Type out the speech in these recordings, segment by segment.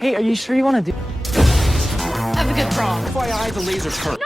Hey, are you sure you want to do? Have a good prom. FYI, the lasers hurt.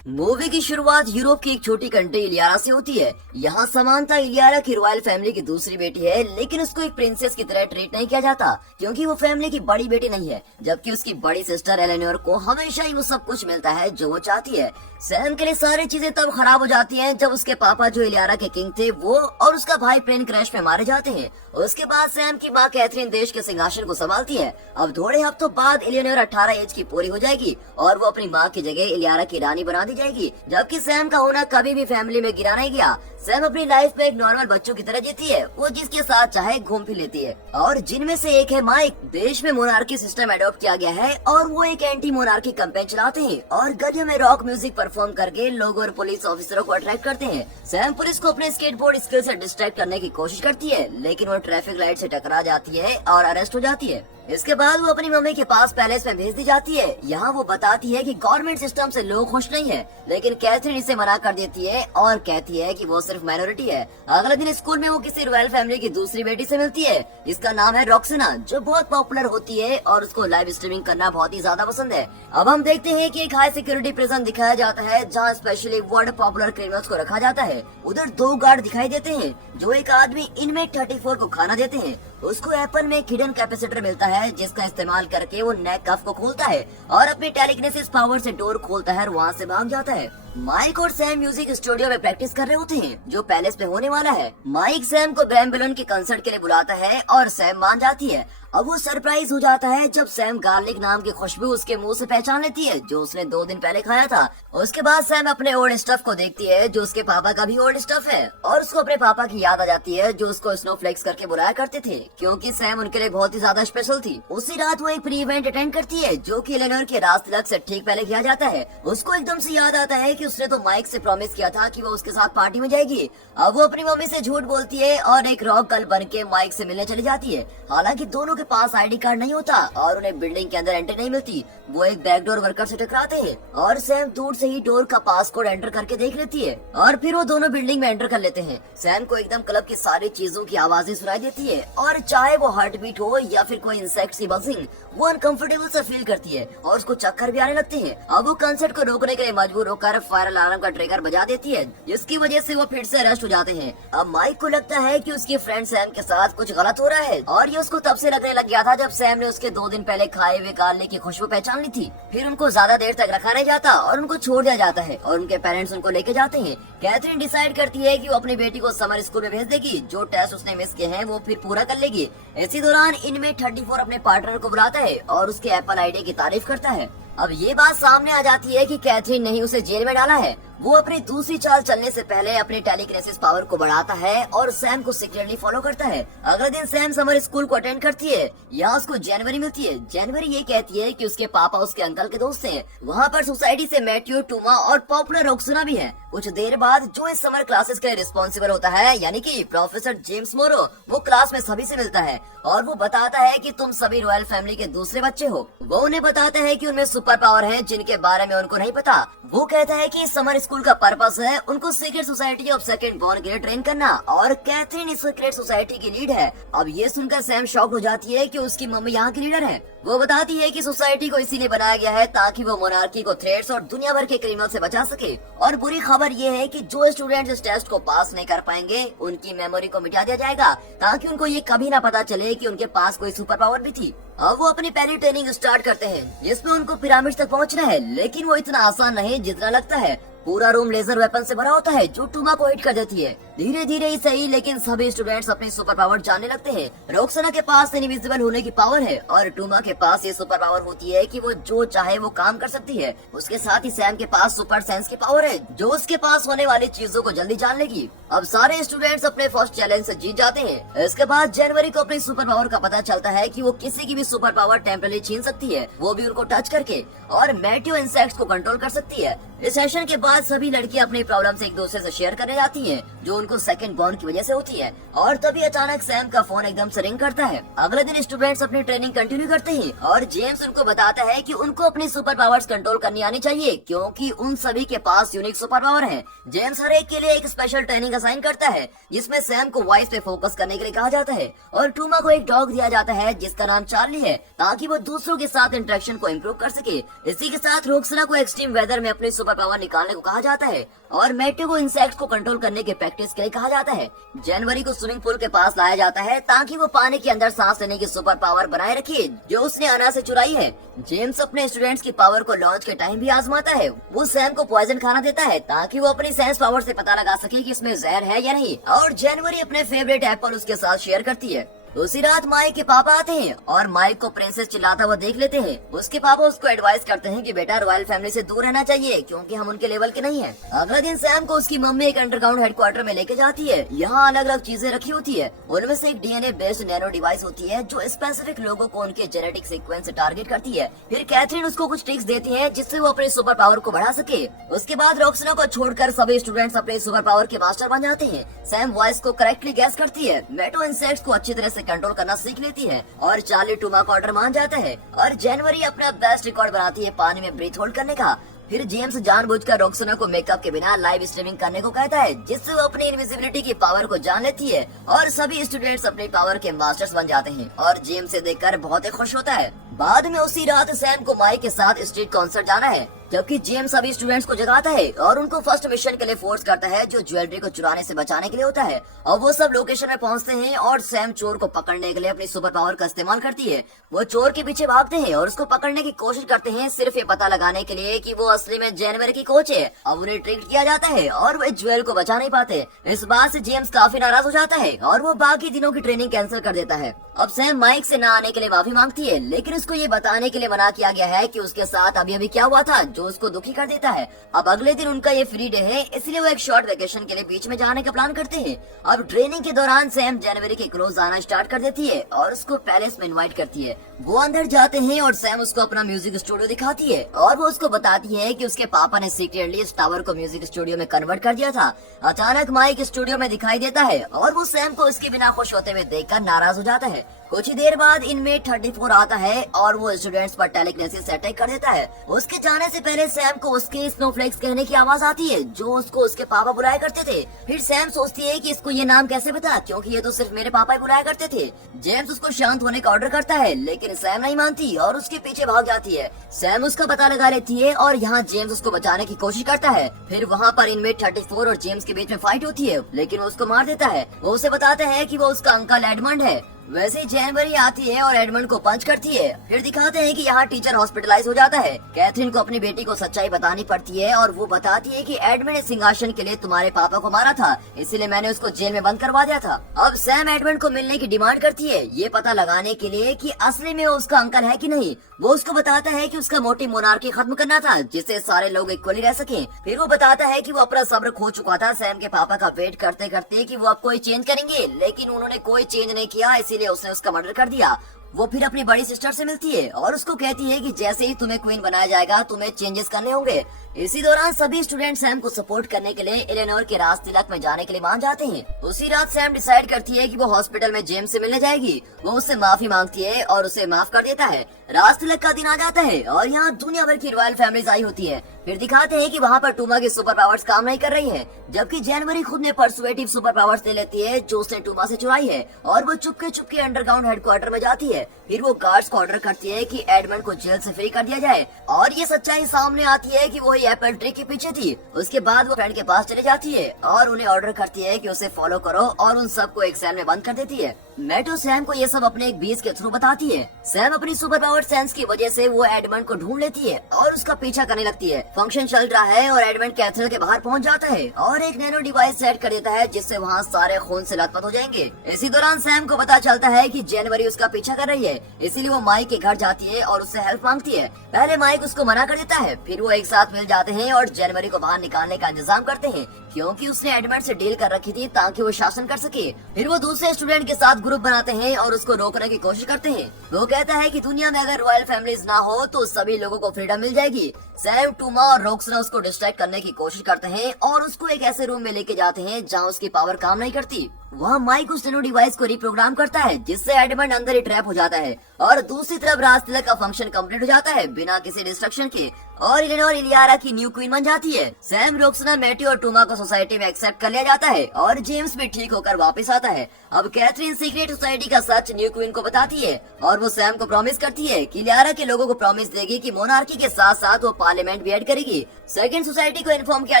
Movie की शुरुआत Europe की एक छोटी country इलियारा से होती है। यहाँ समानता इलियारा की रॉयल फैमिली की दूसरी बेटी है, लेकिन उसको एक प्रिंसेस की तरह ट्रीट नहीं किया जाता क्योंकि वो फैमिली की बड़ी बेटी नहीं है, जबकि उसकी बड़ी सिस्टर एलेनोर को हमेशा ही वो सब कुछ मिलता है जो वो चाहती है। सैम के लिए सारी चीजें तब खराब हो जाती हैं जब उसके पापा जो इलियारा के किंग थे वो और उसका भाई प्लेन क्रैश में मारे जाते हैं। उसके बाद सैम की माँ कैथरीन देश के सिंहासन को संभालती है। अब थोड़े हफ्तों बाद एलेनोर 18 एज की पूरी हो जाएगी और वो अपनी माँ की जगह इलियारा की रानी बना दी जाएगी, जबकि सैम का होना कभी भी फैमिली में गिरा नहीं गया। सैम अपनी लाइफ में एक नॉर्मल बच्चों की तरह जीती है, वो जिसके साथ चाहे घूम फिर लेती है, और जिनमें से एक है माइक। देश में मोनार्की सिस्टम अडॉप्ट किया गया है और वो एक एंटी मोनार्की कैंपेन चलाते हैं और गलियों में रॉक म्यूजिक परफॉर्म करके लोगों और पुलिस ऑफिसरों को अट्रैक्ट करते हैं। सैम पुलिस को अपने स्केटबोर्ड स्किल से डिस्ट्रैक्ट करने की कोशिश करती है, लेकिन वो ट्रैफिक लाइट से टकरा जाती है और अरेस्ट हो जाती है। इसके बाद वो अपनी मम्मी के पास पैलेस में भेज दी जाती है। यहाँ वो बताती है कि गवर्नमेंट सिस्टम से लोग खुश नहीं है, लेकिन कैथरीन इसे मना कर देती है और कहती है कि वो सिर्फ माइनॉरिटी है। अगले दिन स्कूल में वो किसी रॉयल फैमिली की दूसरी बेटी से मिलती है, इसका नाम है रॉक्सिना, जो बहुत पॉपुलर होती है और उसको लाइव स्ट्रीमिंग करना बहुत ही ज्यादा पसंद है। अब हम देखते हैं कि एक हाई सिक्योरिटी प्रिजन दिखाया जाता है जहाँ स्पेशली वर्ल्ड पॉपुलर क्रिमिनल्स को रखा जाता है। उधर 2 गार्ड दिखाई देते हैं जो एक आदमी इनमेट 34 को खाना देते हैं। उसको एप्पल में एक हिडन कैपेसिटर मिलता है जिसका इस्तेमाल करके वो नेक कफ को खोलता है और अपनी टेलीकिनेसिस पावर से डोर खोलता है और वहाँ से भाग जाता है। माइक और सैम म्यूजिक स्टूडियो में प्रैक्टिस कर रहे होते हैं जो पैलेस में होने वाला है। माइक सैम को बैम्बिलोन के कंसर्ट के लिए बुलाता है और सैम मान जाती है। अब वो सरप्राइज हो जाता है जब सैम गार्लिक नाम की खुशबू उसके मुंह से पहचान लेती है जो उसने 2 दिन पहले खाया था। उसके बाद सैम अपने ओल्ड स्टफ को देखती है जो उसके पापा का भी ओल्ड स्टफ है और उसको अपने पापा की याद आ जाती है जो उसको स्नोफ्लेक्स करके बुलाया करते थे क्योंकि सैम उनके लिए बहुत ही ज्यादा स्पेशल थी। उसी रात वो एक प्री इवेंट अटेंड करती है जो कि एलेनोर के राज तिलक से ठीक पहले किया जाता है। उसको एकदम से याद आता है कि उसने तो माइक से प्रॉमिस किया था कि वो उसके साथ पार्टी में जाएगी। अब वो अपनी मम्मी से झूठ बोलती है और एक रॉक गर्ल बन के माइक से मिलने चली जाती है। हालांकि दोनों के पास आईडी कार्ड नहीं होता और उन्हें बिल्डिंग के अंदर एंट्री नहीं मिलती। वो एक बैकडोर वर्कर से टकराते हैं और सैम दूर से ही डोर का पासकोड एंटर करके देख लेती है और फिर वो दोनों बिल्डिंग में एंटर कर लेते हैं। सैम को एकदम क्लब की सारी चीजों की आवाजें सुनाई देती है और चाहे वो हार्ट बीट हो या फिर कोई इंसेक्ट की बजिंग, वो अनकंफर्टेबल सा फील करती है और उसको चक्कर भी आने लगते हैं। अब वो कंसर्ट को रोकने के लिए मजबूर होकर फायर अलार्म का ट्रिगर बजा देती है जिसकी वजह से वो फिर से अरेस्ट हो जाते हैं। अब माइक को लगता है कि उसकी फ्रेंड सैम के साथ कुछ गलत हो रहा है और ये उसको तब से लगने लग गया था जब सैम ने उसके 2 दिन पहले खाए हुए गार्लिक की खुशबू पहचान ली थी। फिर उनको ज्यादा देर तक रखा नहीं जाता और उनको छोड़ दिया जाता है और उनके पेरेंट्स उनको लेके जाते हैं। कैथरीन डिसाइड करती है कि वो अपनी बेटी को समर स्कूल में भेज देगी, जो टेस्ट उसने मिस किए हैं वो फिर पूरा कर लेगी। इसी दौरान इनमें 34 अपने पार्टनर को बुलाता है और उसके एप्पल आईडी की तारीफ करता है। अब ये बात सामने आ जाती है कि कैथरीन ने ही उसे जेल में डाला है। वो अपनी दूसरी चाल चलने से पहले अपनी टेलीकिनेसिस पावर को बढ़ाता है और सैम को सीक्रेटली फॉलो करता है। अगले दिन सैम समर स्कूल को अटेंड करती है। यहाँ उसको जनवरी मिलती है। जनवरी ये कहती है कि उसके पापा उसके अंकल के दोस्त हैं। वहाँ पर सोसाइटी से मैथ्यू, टूमा और पॉपुलर रॉक्सिना भी है। कुछ देर बाद जो इस समर क्लासेस के लिए रिस्पॉन्सिबल होता है यानी कि प्रोफेसर जेम्स मोरो, वो क्लास में सभी से मिलता है और वो बताता है कि तुम सभी रॉयल फैमिली के दूसरे बच्चे हो। वो उन्हें बताता है कि उनमें सुपर पावर है जिनके बारे में उनको नहीं पता। वो कहता है कि समर स्कूल का पर्पस है उनको secret society of second born के लिए ट्रेन करना और कैथरीन इस सीक्रेट सोसाइटी की लीड है। अब ये सुनकर सैम शॉक हो जाती है कि उसकी मम्मी यहाँ की लीडर है। वो बताती है कि सोसाइटी को इसीलिए बनाया गया है ताकि वो मोनार्की को थ्रेट्स और दुनिया भर के क्रिमिनल से बचा सके। और बुरी खबर ये है कि जो स्टूडेंट्स इस टेस्ट को पास नहीं कर पाएंगे उनकी मेमोरी को मिटा दिया जाएगा ताकि उनको ये कभी ना पता चले कि उनके पास कोई सुपर पावर भी थी। अब वो अपनी पहली ट्रेनिंग स्टार्ट करते हैं जिसमें उनको पिरामिड तक पहुंचना है, लेकिन वो इतना आसान नहीं जितना लगता है। पूरा रूम लेजर वेपन से भरा होता है जो टूमा को हिट कर देती है। धीरे धीरे ही सही, लेकिन सभी स्टूडेंट्स अपनी सुपर पावर जानने लगते हैं। रॉक्सिना के पास इनविजिबल होने की पावर है और टूमा के पास ये सुपर पावर होती है कि वो जो चाहे वो काम कर सकती है। उसके साथ ही सैम के पास सुपर सेंस की पावर है जो उसके पास होने वाली चीजों को जल्दी जान लेगी। अब सारे स्टूडेंट्स अपने फर्स्ट चैलेंज से जीत जाते हैं। इसके बाद जनवरी को अपनी सुपर पावर का पता चलता है कि वो किसी की भी सुपर पावर टेम्पररी छीन सकती है, वो भी उनको टच करके, और मैट्यू इंसेक्ट्स को कंट्रोल कर सकती है। इस सेशन के बाद सभी लड़कियां अपनी प्रॉब्लम्स एक दूसरे से शेयर करने जाती हैं, जो उनको सेकंड बॉन्ड की वजह से होती है। और तभी अचानक सैम का फोन एकदम से रिंग करता है। अगले दिन स्टूडेंट्स अपनी ट्रेनिंग कंटिन्यू करते हैं और जेम्स उनको बताता है कि उनको अपनी सुपर पावर्स कंट्रोल करनी आनी चाहिए, क्योंकि उन सभी के पास यूनिक सुपर पावर है। जेम्स हर एक के लिए एक स्पेशल ट्रेनिंग असाइन करता है, जिसमें सैम को वॉइस पे फोकस करने के लिए कहा जाता है और टूमा को एक डॉग दिया जाता है जिसका नाम चार्ली है, ताकि वो दूसरों के साथ इंटरेक्शन को इम्प्रूव कर सके। इसी के साथ रोक्सना को एक्सट्रीम वेदर में अपनी सुपर पावर निकालने को कहा जाता है और मैट्यू को इंसेक्ट्स को कंट्रोल करने के प्रैक्टिस के लिए कहा जाता है। जनवरी को स्विमिंग पूल के पास लाया जाता है ताकि वो पानी के अंदर सांस लेने की सुपर पावर बनाए रखे, जो उसने अना से चुराई है। जेम्स अपने स्टूडेंट्स की पावर को लॉन्च के टाइम भी आजमाता है। वो सैम को पॉइजन खाना देता है ताकि वो अपनी सेंस पावर से पता लगा सके कि इसमें जहर है या नहीं। और जनवरी अपने फेवरेट एप्पल उसके साथ शेयर करती है। उसी रात माइक के पापा आते हैं और माइक को प्रिंसेस चिल्लाता हुआ देख लेते हैं। उसके पापा उसको एडवाइस करते हैं कि बेटा रॉयल फैमिली से दूर रहना चाहिए, क्योंकि हम उनके लेवल के नहीं हैं। अगले दिन सैम को उसकी मम्मी एक अंडरग्राउंड हेडक्वार्टर में लेके जाती है। यहाँ अलग अलग चीजें रखी होती है। उनमें से एक डीएनए बेस्ड नैनो डिवाइस होती है जो स्पेसिफिक लोगों को उनके जेनेटिक सीक्वेंस से टारगेट करती है। फिर कैथरीन उसको कुछ ट्रिक्स देती है जिससे वो अपने सुपर पावर को बढ़ा सके। उसके बाद रॉक्सना को छोड़कर सभी स्टूडेंट्स अपने सुपर पावर के मास्टर बन जाते हैं। सैम वॉइस को करेक्टली गैस करती है, मैटो इंसेक्ट्स को अच्छी तरह से कंट्रोल करना सीख लेती है और चार्ली टूमा का ऑर्डर मान जाता है और जनवरी अपना बेस्ट रिकॉर्ड बनाती है पानी में ब्रीथ होल्ड करने का। फिर जेम्स जानबूझकर रॉक्सना को मेकअप के बिना लाइव स्ट्रीमिंग करने को कहता है, जिससे वो अपनी इनविजिबिलिटी की पावर को जान लेती है और सभी स्टूडेंट्स अपनी पावर के मास्टर्स बन जाते हैं और जेम्स से देखकर बहुत ही खुश होता है। बाद में उसी रात सैम को माइक के साथ स्ट्रीट कॉन्सर्ट जाना है, जबकि जेम्स सभी स्टूडेंट्स को जगाता है और उनको फर्स्ट मिशन के लिए फोर्स करता है, जो ज्वेलरी को चुराने से बचाने के लिए होता है। और वो सब लोकेशन में पहुंचते हैं और सैम चोर को पकड़ने के लिए अपनी सुपर पावर का इस्तेमाल करती है। वो चोर के पीछे भागते हैं और उसको पकड़ने की कोशिश करते हैं, सिर्फ ये पता लगाने के लिए कि वो असली में जनवरी की कोच है। अब उन्हें ट्रिक किया जाता है और वे ज्वेल को बचा नहीं पाते। इस बात से जेम्स काफी नाराज हो जाता है और वो बाकी दिनों की ट्रेनिंग कैंसिल कर देता है। अब सैम माइक से ना आने के लिए माफी मांगती है, लेकिन उसको ये बताने के लिए मना किया गया है कि उसके साथ अभी अभी क्या हुआ था जो उसको दुखी कर देता है। अब अगले दिन उनका ये फ्री डे है, इसलिए वो एक शॉर्ट वेकेशन के लिए बीच में जाने का प्लान करते हैं। अब ट्रेनिंग के दौरान सैम जनवरी के क्लोज आना स्टार्ट कर देती है और उसको पैलेस में इनवाइट करती है। वो अंदर जाते हैं और सैम उसको अपना म्यूजिक स्टूडियो दिखाती है और वो उसको बताती है कि उसके पापा ने सीक्रेटली इस टावर को म्यूजिक स्टूडियो में कन्वर्ट कर दिया था। अचानक माइक स्टूडियो में दिखाई देता है और वो सैम को उसके बिना खुश होते हुए देखकर नाराज हो जाता है। कुछ ही देर बाद इनमेट 34 आता है और वो स्टूडेंट्स पर टेलीकिनेसिस से अटैक कर देता है। उसके जाने से पहले सैम को उसके स्नोफ्लेक्स कहने की आवाज आती है, जो उसको उसके पापा बुलाया करते थे। फिर सैम सोचती है कि इसको ये नाम कैसे पता, क्योंकि ये तो सिर्फ मेरे पापा ही बुलाया करते थे। जेम्स उसको शांत होने का ऑर्डर करता है, लेकिन सैम नहीं मानती और उसके पीछे भाग जाती है। सैम उसका पता लगा लेती है और यहाँ जेम्स उसको बचाने की कोशिश करता है। फिर वहाँ पर इनमेट 34 और जेम्स के बीच में फाइट होती है, लेकिन वो उसको मार देता है। वो उसे बताता है कि वो उसका अंकल एडमंड है। वैसे ही जनवरी आती है और एडमंड को पंच करती है। फिर दिखाते हैं कि यहाँ टीचर हॉस्पिटलाइज हो जाता है। कैथरीन को अपनी बेटी को सच्चाई बतानी पड़ती है और वो बताती है कि एडमंड ने सिंहासन के लिए तुम्हारे पापा को मारा था, इसीलिए मैंने उसको जेल में बंद करवा दिया था। अब सैम एडमंड को मिलने की डिमांड करती है, ये पता लगाने के लिए कि असली में वो उसका अंकल है कि नहीं। वो उसको बताता है कि उसका मोटिव मोनार्की खत्म करना था, जिससे सारे लोग इक्वली रह सके। फिर वो बताता है कि वो अपना सब्र खो चुका था सैम के पापा का वेट करते करते कि वो अब कोई चेंज करेंगे, लेकिन उन्होंने कोई चेंज नहीं किया, इसीलिए उसने उसका मर्डर कर दिया। वो फिर अपनी बड़ी सिस्टर से मिलती है और उसको कहती है कि जैसे ही तुम्हें क्वीन बनाया जाएगा तुम्हें चेंजेस करने होंगे। इसी दौरान सभी स्टूडेंट सैम को सपोर्ट करने के लिए एलेनोर के राज तिलक में जाने के लिए मान जाते हैं। उसी रात सैम डिसाइड करती है कि वो हॉस्पिटल में जेम्स से मिलने जाएगी। वो उससे माफी मांगती है और उसे माफ कर देता है। राज तिलक का दिन आ जाता है और यहाँ दुनिया भर की रॉयल फैमिलीज आई होती है। फिर दिखाते हैं कि वहाँ पर टूमा की सुपर पावर्स काम नहीं कर रही है, जबकि जनवरी खुद ने परसुएटिव सुपर पावर्स ले लेती है जो उसने टूमा से चुराई है और वो चुपके चुपके अंडरग्राउंड हेडक्वार्टर में जाती है। फिर वो गार्ड्स को ऑर्डर करती है कि एडमंड को जेल से फ्री कर दिया जाए और ये सच्चाई सामने आती है कि वही एप्पल ट्री के पीछे थी। उसके बाद वो फ्रेंड के पास चली जाती है और उन्हें ऑर्डर करती है कि उसे फॉलो करो और उन सबको एक सेल में बंद कर देती है। मैटो सैम को ये सब अपने एक बीज के थ्रू बताती है। सैम अपनी सुपर पावर सेंस की वजह से वो एडमंड को ढूंढ लेती है और उसका पीछा करने लगती है। फंक्शन चल रहा है और एडमंड कैथल के बाहर पहुंच जाता है और एक नैनो डिवाइस सेट कर देता है, जिससे वहाँ सारे खून से लथपथ हो जाएंगे। इसी दौरान सैम को पता चलता है कि जनवरी उसका पीछा कर रही है, इसीलिए वो माइक के घर जाती है और उससे हेल्प मांगती है। पहले माइक उसको मना कर देता है, फिर वो एक साथ मिल जाते हैं और जनवरी को बाहर निकालने का इंतजाम करते हैं, क्योंकि उसने एडमंड से डील कर रखी थी ताकि वो शासन कर सके। फिर वो दूसरे स्टूडेंट के साथ ग्रुप बनाते हैं और उसको रोकने की कोशिश करते हैं। वो कहता है कि दुनिया में अगर रॉयल फैमिलीज ना हो तो सभी लोगों को फ्रीडम मिल जाएगी, सैम, टूमा और रोक्सना उसको डिस्ट्रैक्ट करने की कोशिश करते हैं और उसको एक ऐसे रूम में लेके जाते हैं जहाँ उसकी पावर काम नहीं करती। वहाँ माइक उस टेनो डिवाइस को रिप्रोग्राम करता है जिससे एडमंड अंदर ही ट्रैप हो जाता है और दूसरी तरफ राज का फंक्शन कंप्लीट हो जाता है बिना किसी डिस्ट्रक्शन के और इलेनोर इलियारा की न्यू क्वीन बन जाती है। सैम, रोक्सना, मैटी और टूमा को सोसाइटी में एक्सेप्ट कर लिया जाता है और जेम्स भी ठीक होकर वापस आता है। अब कैथरीन सीक्रेट सोसाइटी का सच न्यू क्वीन को बताती है और वो सैम को प्रॉमिस करती है कि इलियारा के लोगों को प्रॉमिस देगी कि मोनार्की के साथ साथ वो पार्लियामेंट भी ऐड करेगी। सेकंड सोसाइटी को इन्फॉर्म किया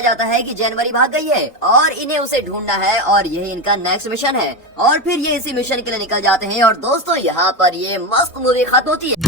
जाता है कि जनवरी भाग गई है और इन्हें उसे ढूंढना है और यही इनका नेक्स्ट मिशन है और फिर ये इसी मिशन के लिए निकल जाते हैं। और दोस्तों, यहाँ पर ये मस्त मूवी खत्म होती है।